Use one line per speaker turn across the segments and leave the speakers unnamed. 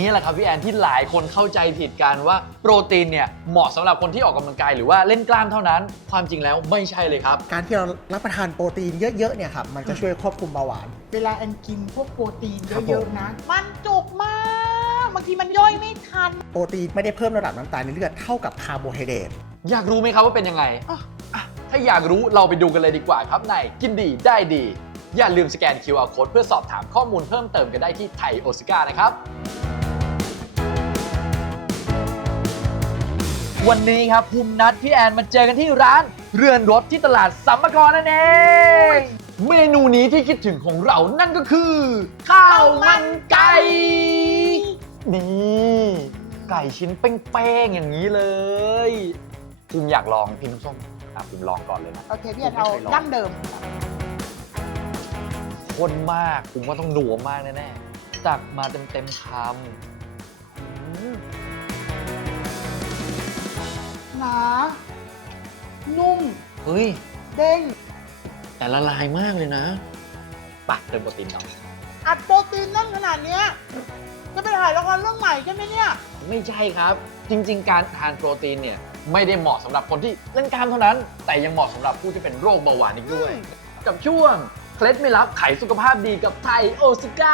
แหละครับพี่แอนที่หลายคนเข้าใจผิดกันว่าโปรตีนเนี่ยเหมาะสำหรับคนที่ออกกำลังกายหรือว่าเล่นกล้ามเท่านั้นความจริงแล้วไม่ใช่เลยครับ
การที่เรารับประทานโปรตีนเยอะๆเนี่ยครับมันจะช่วยควบคุมเบาหวาน
เวลาแอนกินพวกโปรตีน
ครับ
เยอะ
ผม
ๆนะมันจุกมากบางทีมันย่อยไม่ทัน
โปรตีนไม่ได้เพิ่มระดับน้ำตาลในเลือดเท่ากับคาร์โบไฮเดรต
อยากรู้ไหมครับว่าเป็นยังไงถ้าอยากรู้เราไปดูกันเลยดีกว่าครับในกินดีได้ดี อย่าลืมสแกน QR Code เพื่อสอบถามข้อมูลเพิ่มเติมกันได้ที่ไทยโอซิก้านะครับวันนี้ครับภูมินัดพี่แอนมาเจอกันที่ร้านเรือนรถที่ตลาดสัมมกรนั่นเองเมนูนี้ที่คิดถึงของเรานั่นก็คือข้าวมันไก่นี่ไก่ชิ้นเป้งๆอย่างนี้เลยภูมิอยากลองพี่น้ำส้มภูมิลองก่อนเลยนะ
โอเคพี่แอนเอาดั้งเดิม
ข้นมากภูมิว่าต้องหนัวมากแน่ๆตักมาเต็มคำ
หนานุ่ม
เฮ้ย
เด้ง
แต่ละลายมากเลยนะไปเติมโปรตีนเอา
อัดโปรตีนนั่นขนาดเนี้ยจะไปถ่ายละครเรื่องใหม่ใช่ไหมเนี่ย
ไม่ใช่ครับ จริงๆ การทานโปรตีนเนี่ยไม่ได้เหมาะสำหรับคนที่เล่นกล้ามเท่านั้น แต่ยังเหมาะสำหรับผู้ที่เป็นโรคเบาหวานอีกด้วย กับช่วงเคล็ดไม่ลับไขสุขภาพดีกับไทยโอซิก้า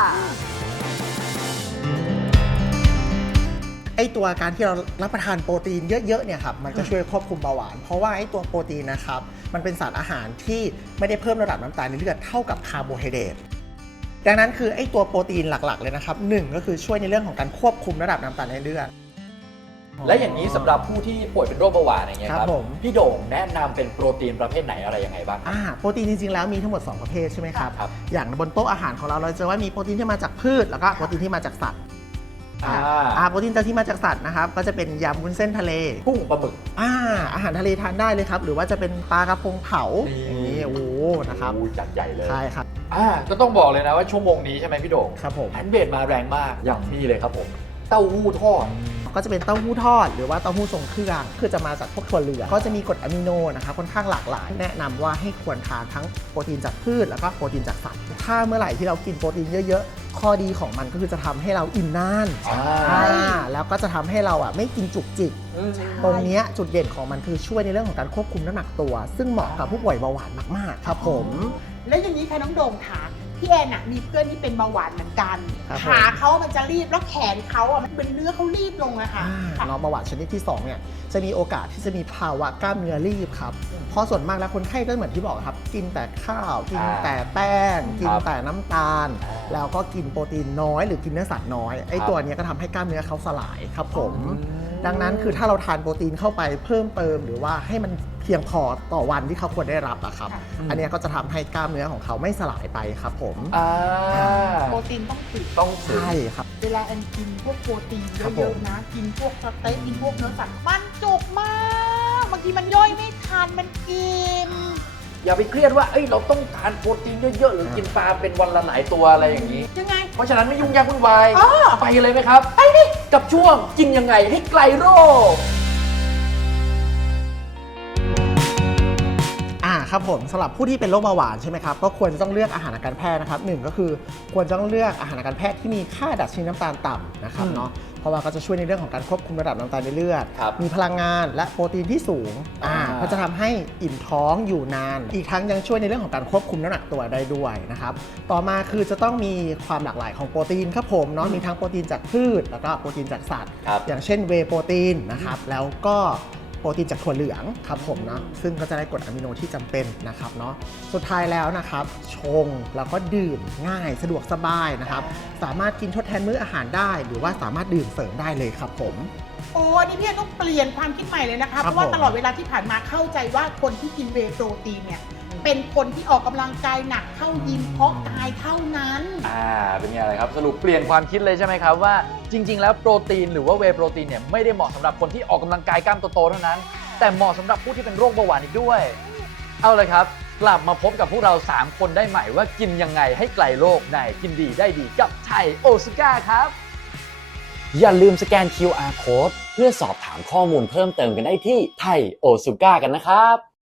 ไอตัวการที่เรารับประทานโปรตีนเยอะๆเนี่ยครับมันจะช่วยควบคุมเบาหวานเพราะว่าไอตัวโปรตีนนะครับมันเป็นสารอาหารที่ไม่ได้เพิ่มระดับน้ำตาลในเลือดเท่ากับคาร์โบไฮเดรตดังนั้นคือไอตัวโปรตีนหลักๆเลยนะครับหนึ่งก็คือช่วยในเรื่องของการควบคุมระดับน้ำตาลในเลือด
และอย่างนี้สำหรับผู้ที่ป่วยเป็นโรคเบาหวานอย่างเงี้ยค
ครั
รับบ
ผม
พี่โด่งแนะนำเป็นโปรตีนประเภทไหนอะไรยังไงบ้าง
โปรตีนจริงๆแล้วมีทั้งหมด2ประเภทใช่ไหมครับ
ครับ
อย่างบนโต๊ะอาหารของเราจะว่ามีโปรตีนที่มาจากพืชแล้วก็โปรตีนที่มาจากสัตว์โปรตีนที่มาจากสัตว์นะครับก็จะเป็นยำวุ้นเส้นทะเล
กุ้งปลาหมึก
อาหารทะเลทานได้เลยครับหรือว่าจะเป็นปลากระพงเผาอย่างนี้โอ้นะครับ
จัดใหญ่เลย
ใช่ครับ
ก็ต้องบอกเลยนะว่าชั่วโมงนี้ใช่ไหมพี่โด่ง
ครับผม
แอนเบดมาแรงมากอย่างนี้เลยครับผมเต้าหู้ทอด
ก็จะเป็นเต้าหู้ทอดหรือว่าเต้าหู้ทรงเครื่องคือจะมาจากพวกถั่วเหลืองก็จะมีกรดอะมิโนนะครับค่อนข้างหลากหลายแนะนำว่าให้ควรทานทั้งโปรตีนจากพืชแล้วก็โปรตีนจากสัตว์ถ้าเมื่อไหร่ที่เรากินโปรตีนเยอะๆข้อดีของมันก็คือจะทำให้เราอิ่มนานแล้วก็จะทำให้เราไม่กินจุกจิกตรงนี้จุดเด่นของมันคือช่วยในเรื่องของการควบคุมน้ำหนักตัว ซึ่งเหมาะกับผู้ป่วยเบาหวานมากๆครับผม
แล้วอย่างนี้ค่ะน้องโด่งขาพี่แอนน่ะมีเพื่อนที่เป็นเบาหวานเหมือนกัน
ครับผม
ขาเขามันจะรีบแล้วแขนเขามันเป็นเนื้อเขารีบลงอะค่ะ
น้องเบาหวานชนิดที่2เนี่ยจะมีโอกาสที่จะมีภาวะกล้ามเนื้อรีบครับเพราะส่วนมากแล้วคนไข้ก็เหมือนที่บอกครับกินแต่ข้าวกินแต่แป้งกินแต่น้ำตาล แล้วก็กินโปรตีนน้อยหรือกินเนื้อสัตว์น้อยไอ้ตัวเนี้ยก็ทำให้กล้ามเนื้อเขาสลายครับผมดังนั้นคือถ้าเราทานโปรตีนเข้าไปเพิ่มเติมหรือว่าให้มันเพียงพอต่อวันที่เขาควรได้รับอะครับอันเนี้ยก็จะทำให้กล้ามเนื้อของเขาไม่สลายไปครับผม
โปรตีนต้องถึง
ต้องถึง
ใช่ครับ
เวลาแอนกินพวกโปรตีน
ครับ
เย
ผ
อะ
ม
ๆนะกินพวกสเต็กกินพวกเนื้อสัตว์มันจุกมากบางทีมันย่อยไม่ทันมันอิ่ม
อย่าไปเครียดว่าเราต้องทานโปรตีนเยอะๆหรือกินปลาเป็นวันละหลายตัวอะไรอย่างนี้
ยังไง
เพราะฉะนั้นไม่ยุ่งยากวุ่นวาย
อ๋อ
ไปเลยไหมครับ ไปดิ กับช่วงกินยังไงให้ไกลโรค
ครับผมสำหรับผู้ที่เป็นโรคเบาหวานใช่ไหมครับก็ควรจะต้องเลือกอาหารทางการแพทย์นะครับหนึ่งก็คือควรจะต้องเลือกอาหารทางการแพทย์ที่มีค่าดัชนีน้ำตาลต่ำนะครับเนาะเพราะว่าก็จะช่วยในเรื่องของการควบคุมระดับน้ำตาลในเลือด มีพลังงานและโปรตีนที่สูงก็จะทำให้อิ่มท้องอยู่นานอีกทั้งยังช่วยในเรื่องของการควบคุมน้ำหนักตัวได้ด้วยนะครับต่อมาคือจะต้องมีความหลากหลายของโปรตีนครับผมเนาะมีทั้งโปรตีนจากพืชแล้วก็โปรตีนจากสัตว์อย่างเช่นเวย์โปรตีนนะครับแล้วก็โปรตีนจากถั่วเหลืองครับผมนะซึ่งก็จะได้กรดอะมิโนที่จำเป็นนะครับเนาะสุดท้ายแล้วนะครับชงแล้วก็ดื่มง่ายสะดวกสบายนะครับสามารถกินทดแทนมื้ออาหารได้หรือว่าสามารถดื่มเสริมได้เลยครับผม
โอ้อันนี้พี่แอนต้องเปลี่ยนความคิดใหม่เลยนะคะ
ค
เพ
รับ
ราะว่า
ผม
ตลอดเวลาที่ผ่านมาเข้าใจว่าคนที่กินเวย์โปรตีนเนี่ยเป็นคนที่ออกกำลังกายหนักเข้ายิมเพาะกายเท่านั้น
เป็นไงอะไรครับสรุปเปลี่ยนความคิดเลยใช่ไหมครับว่าจริงๆแล้วโปรตีนหรือว่าเวย์โปรตีนเนี่ยไม่ได้เหมาะสำหรับคนที่ออกกำลังกายกล้ามโตๆเท่านั้นแต่เหมาะสำหรับผู้ที่เป็นโรคเบาหวานอีกด้วยเอาเลยครับกลับมาพบกับพวกเรา3คนได้ใหม่ว่ากินยังไงให้ไกลโรคในกินดีได้ดีกับไทยโอซิก้าครับอย่าลืมสแกน QR Code เพื่อสอบถามข้อมูลเพิ่มเติมกันได้ที่ไทยโอซิก้ากันนะครับ